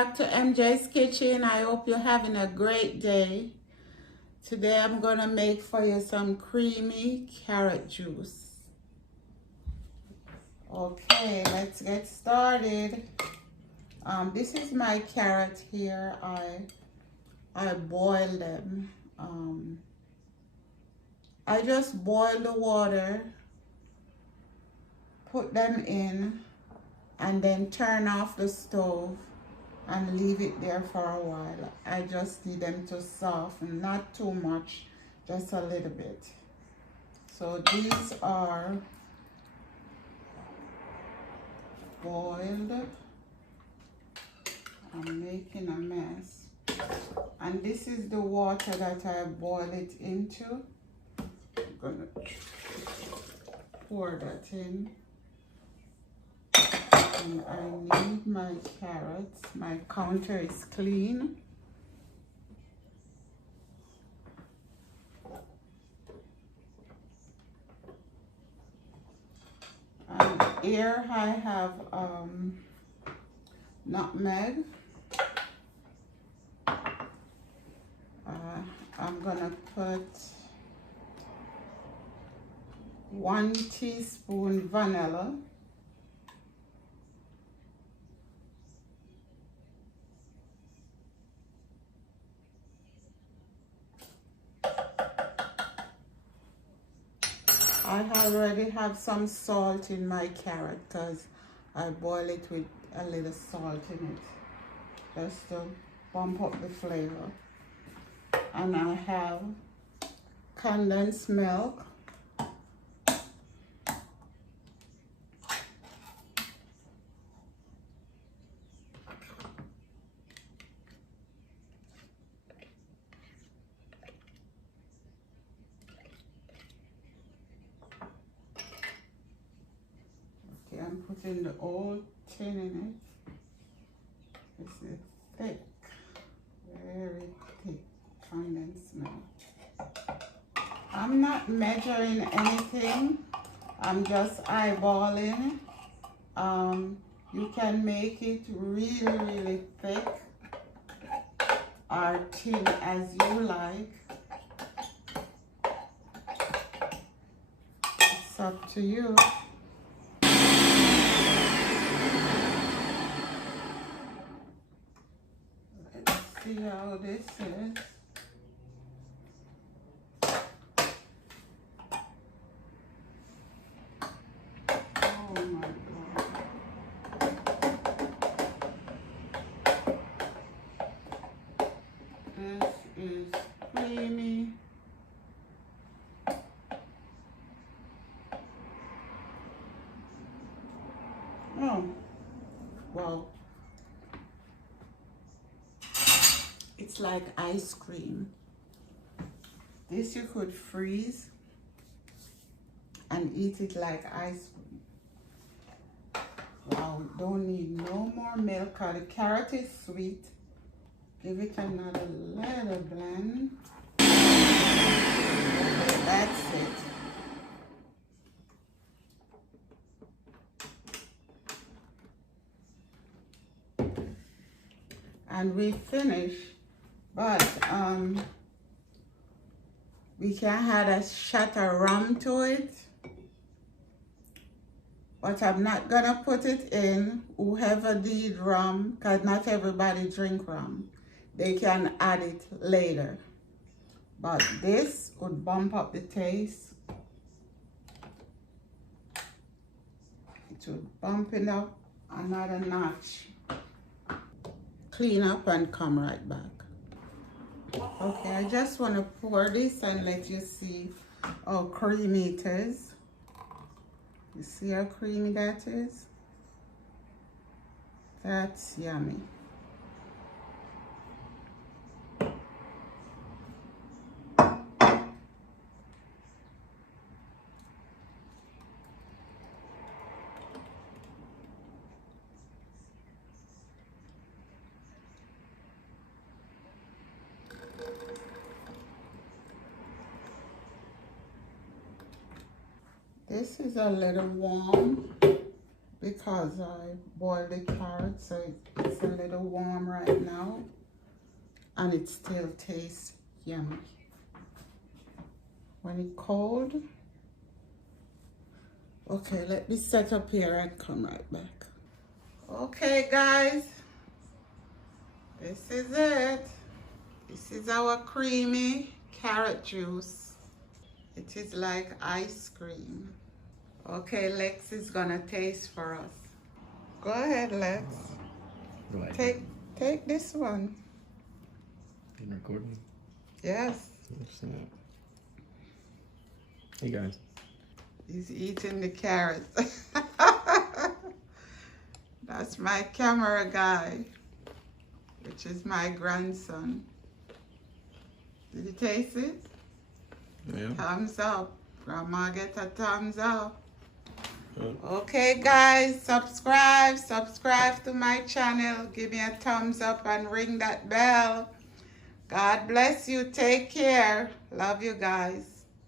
back to MJ's Kitchen. I hope you're having a great day. Today I'm gonna make for you some creamy carrot juice. Okay, let's get started. This is my carrot here. I boil them. I just boil the water, put them in, and then turn off the stove and leave it there for a while. I just need them to soften, not too much, just a little bit. So these are boiled. I'm making a mess. And this is the water that I boil it into. I'm gonna pour that in. And I need my carrots. My counter is clean. And here I have nutmeg. I'm gonna put 1 teaspoon vanilla. I already have some salt in my carrot because I boil it with a little salt in it, just to bump up the flavor. And I have condensed milk. I'm putting the old tin in it. This is thick, very thick condensed milk. I'm not measuring anything. I'm just eyeballing. You can make it really, really thick or thin as you like. It's up to you. See how this is. Oh my God. This is creamy. Oh, wow. It's like ice cream. This you could freeze and eat it like ice cream. Wow, don't need no more milk because the carrot is sweet. Give it another little blend. Okay, that's it. And we finish. But we can add a shot of rum to it. But I'm not gonna put it in. Whoever did rum, because not everybody drink rum, they can add it later. But this would bump up the taste. It would bump it up another notch. Clean up and come right back. Okay, I just want to pour this and let you see how creamy it is. You see how creamy that is? That's yummy. This is a little warm because I boiled the carrot, so it's a little warm right now, and it still tastes yummy. When it's cold, okay, let me set up here and come right back. Okay, guys, this is it. This is our creamy carrot juice. It is like ice cream. Okay, Lex is gonna taste for us. Go ahead, Lex. Go ahead. Take this one. You recording? Yes. Hey guys. He's eating the carrots. That's my camera guy, which is my grandson. Did you taste it? Yeah. Thumbs up. Grandma get a thumbs up. Okay, guys, subscribe to my channel. Give me a thumbs up and ring that bell. God bless you. Take care. Love you guys.